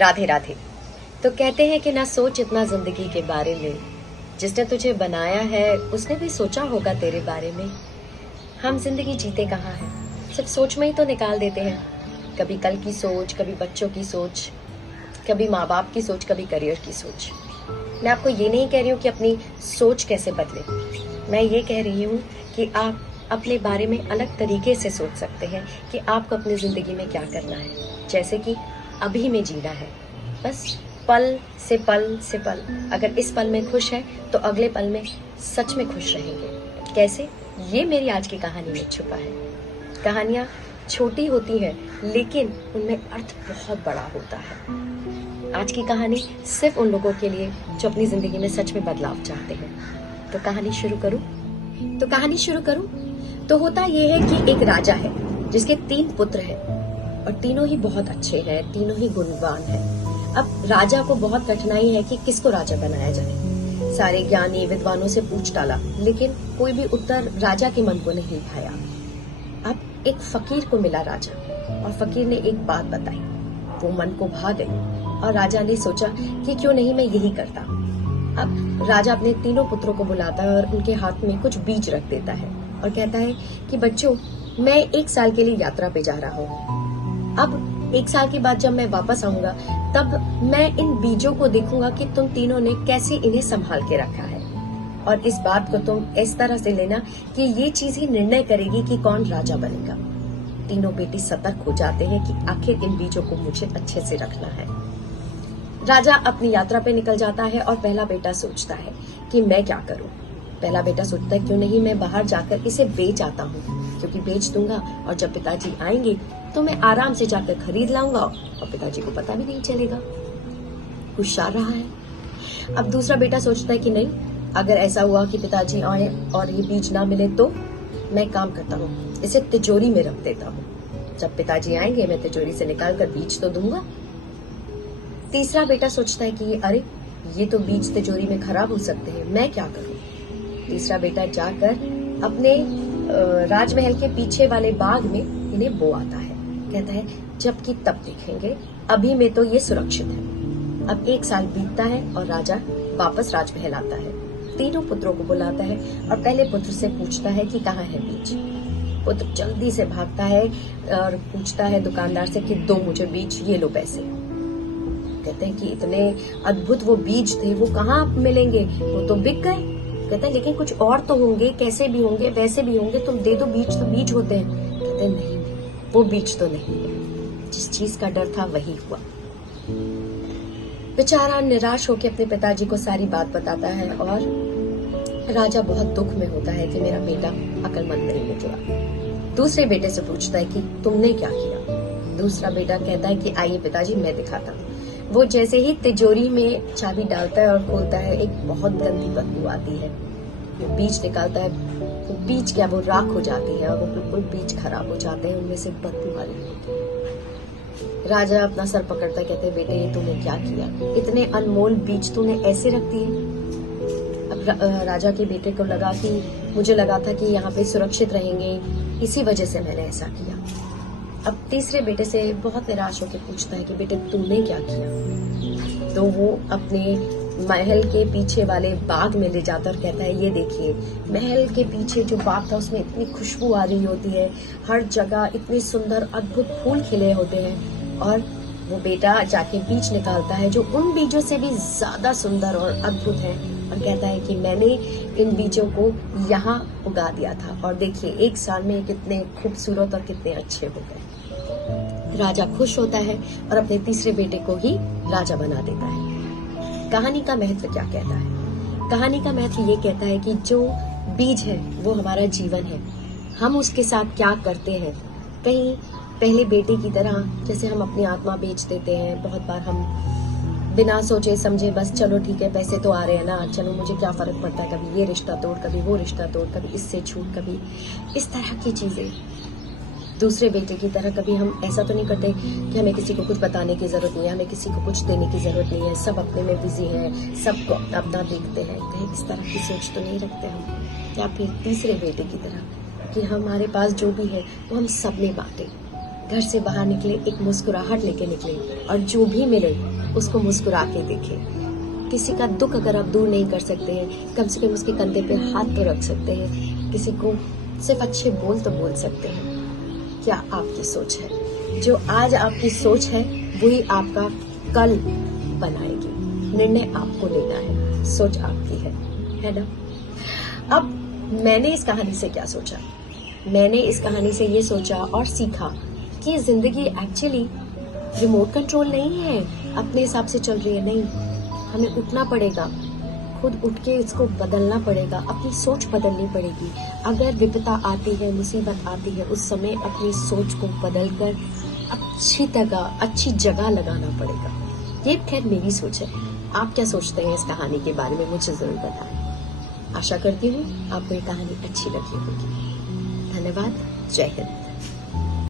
राधे राधे। तो कहते हैं कि ना सोच इतना जिंदगी के बारे में, जिसने तुझे बनाया है उसने भी सोचा होगा तेरे बारे में। हम जिंदगी जीते कहाँ हैं, सिर्फ सोच में ही तो निकाल देते हैं। कभी कल की सोच, कभी बच्चों की सोच, कभी माँ बाप की सोच, कभी करियर की सोच। मैं आपको ये नहीं कह रही हूँ कि अपनी सोच कैसे बदले, मैं ये कह रही हूँ कि आप अपने बारे में अलग तरीके से सोच सकते हैं कि आपको अपनी ज़िंदगी में क्या करना है। जैसे कि अभी में जीना है, बस पल से पल से पल। अगर इस पल में खुश है तो अगले पल में सच में खुश रहेंगे। कैसे, ये मेरी आज की कहानी में छुपा है। कहानियाँ छोटी होती है लेकिन उनमें अर्थ बहुत बड़ा होता है। आज की कहानी सिर्फ उन लोगों के लिए जो अपनी ज़िंदगी में सच में बदलाव चाहते हैं। तो कहानी शुरू करूं? तो होता यह है कि एक राजा है जिसके 3 पुत्र हैं और तीनों ही बहुत अच्छे हैं, तीनों ही गुणवान हैं। अब राजा को बहुत कठिनाई है कि किसको राजा बनाया जाए। सारे ज्ञानी विद्वानों से पूछ डाला लेकिन कोई भी उत्तर राजा के मन को नहीं भाया। अब एक फकीर को मिला राजा, और फकीर ने एक बात बताई, वो मन को भा गई और राजा ने सोचा कि क्यों नहीं मैं यही करता। अब राजा अपने तीनों पुत्रों को बुलाता है और उनके हाथ में कुछ बीज रख देता है और कहता है कि बच्चों, मैं 1 साल के लिए यात्रा पे जा रहा हूँ। अब 1 साल के बाद जब मैं वापस आऊंगा तब मैं इन बीजों को देखूंगा कि तुम तीनों ने कैसे इन्हें संभाल के रखा है, और इस बात को तुम इस तरह से लेना कि ये चीज ही निर्णय करेगी कि कौन राजा बनेगा। तीनों बेटे सतर्क हो जाते हैं कि आखिर इन बीजों को मुझे अच्छे से रखना है। राजा अपनी यात्रा पे निकल जाता है और पहला बेटा सोचता है कि मैं क्या करूं। पहला बेटा सोचता है क्यों नहीं मैं बाहर जाकर इसे बेच आता हूँ, क्योंकि बेच दूंगा और जब पिताजी आएंगे तो मैं आराम से जाकर खरीद लाऊंगा और पिताजी को पता भी नहीं चलेगा। होशियार रहा है। अब दूसरा बेटा सोचता है कि नहीं, अगर ऐसा हुआ कि पिताजी आए और ये बीज ना मिले तो मैं काम करता हूँ, इसे तिजोरी में रख देता हूँ। जब पिताजी आएंगे मैं तिजोरी से निकाल कर बीज तो दूंगा। तीसरा बेटा सोचता है कि अरे ये तो बीज तिजोरी में खराब हो सकते हैं, मैं क्या करूं। तीसरा बेटा जाकर अपने राजमहल के पीछे वाले बाग में इन्हें बो आता है। कहता है जबकि तब देखेंगे, अभी में तो ये सुरक्षित है। अब 1 साल बीतता है और राजा वापस राजमहल आता है। तीनों पुत्रों को बुलाता है और पहले पुत्र से पूछता है कि कहाँ है बीज। पुत्र जल्दी से भागता है और पूछता है दुकानदार से कि दो मुझे बीज, ये लो पैसे। कहते हैं कि इतने अद्भुत वो बीज थे, वो कहाँ मिलेंगे, वो तो बिक गए। कहते हैं लेकिन कुछ और तो होंगे, कैसे भी होंगे, वैसे भी होंगे, तुम दे दो, बीज तो बीज होते हैं। कहते हैं नहीं, वो बीज तो नहीं है। जिस चीज का डर था वही हुआ। बेचारा निराश होकर अपने पिताजी को सारी बात बताता है और राजा बहुत दुख में होता है कि मेरा बेटा अक्लमंद नहीं निकला। दूसरे बेटे से पूछता है कि तुमने क्या किया। दूसरा बेटा कहता है कि आइए पिताजी मैं दिखाता हूँ। वो जैसे ही तिजोरी में चाबी डालता है और खोलता है, एक बहुत गंदी बदबू आती है। वो बीज निकालता है, वो बीज क्या, वो राख हो जाती है और वो बिल्कुल बीज खराब हो जाते हैं, उनमें से बदबू आ रही होती है। राजा अपना सर पकड़ता कहते हैं बेटे ये तूने क्या किया, इतने अनमोल बीज तूने ऐसे रख दिए। अब राजा के बेटे को लगा कि मुझे लगा था कि यहाँ पे सुरक्षित रहेंगे, इसी वजह से मैंने ऐसा किया। अब तीसरे बेटे से बहुत निराश होकर पूछता है कि बेटे तुमने क्या किया। तो वो अपने महल के पीछे वाले बाग में ले जाता और कहता है ये देखिए, महल के पीछे जो बाग था उसमें इतनी खुशबू आ रही होती है, हर जगह इतने सुंदर अद्भुत फूल खिले होते हैं। और वो बेटा जाके बीज निकालता है जो उन बीजों से भी ज्यादा सुंदर और अद्भुत है, और कहता है कि मैंने इन बीजों को यहाँ उगा दिया था और देखिए 1 साल में कितने खूबसूरत और कितने अच्छे हो गए। राजा खुश होता है और अपने तीसरे बेटे को ही राजा बना देता है। कहानी का महत्व क्या कहता है? कहानी का महत्व ये कहता है कि जो बीज है वो हमारा जीवन है, हम उसके साथ क्या करते हैं। कहीं पहले बेटे की तरह जैसे हम अपनी आत्मा बेच देते हैं, बहुत बार हम बिना सोचे समझे बस चलो ठीक है पैसे तो आ रहे हैं ना, चलो मुझे क्या फर्क पड़ता है, कभी ये रिश्ता तोड़, कभी वो रिश्ता तोड़, कभी इससे छूट, कभी इस तरह की चीजें। दूसरे बेटे की तरह कभी हम ऐसा तो नहीं करते कि हमें किसी को कुछ बताने की जरूरत नहीं है, हमें किसी को कुछ देने की जरूरत नहीं है, सब अपने में बिजी हैं, सबको अपना देखते हैं। कहीं इस तरह की सोच तो नहीं रखते हम। या फिर तीसरे बेटे की तरह कि हमारे पास जो भी है वो हम सब में बांटे, घर से बाहर निकले एक मुस्कुराहट लेके निकले और जो भी मिले उसको मुस्कुरा के देखे। किसी का दुख अगर आप दूर नहीं कर सकते हैं, कम से कम उसके कंधे पे हाथ तो रख सकते हैं। किसी को सिर्फ अच्छे बोल तो बोल सकते हैं। क्या आपकी सोच है? जो आज आपकी सोच है वही आपका कल बनाएगी। निर्णय आपको लेना है, सोच आपकी है ना? अब मैंने इस कहानी से क्या सोचा? मैंने इस कहानी से ये सोचा और सीखा कि जिंदगी एक्चुअली रिमोट कंट्रोल नहीं है, अपने हिसाब से चल रही है। नहीं, हमें उठना पड़ेगा, खुद उठ के इसको बदलना पड़ेगा, अपनी सोच बदलनी पड़ेगी। अगर विपदा आती है, मुसीबत आती है, उस समय अपनी सोच को बदलकर अच्छी जगह लगाना पड़ेगा। ये खैर मेरी सोच है। आप क्या सोचते हैं इस कहानी के बारे में मुझे जरूर बताएं। आशा करती हूँ आपको ये कहानी अच्छी लगी होगी। धन्यवाद। जय हिंद।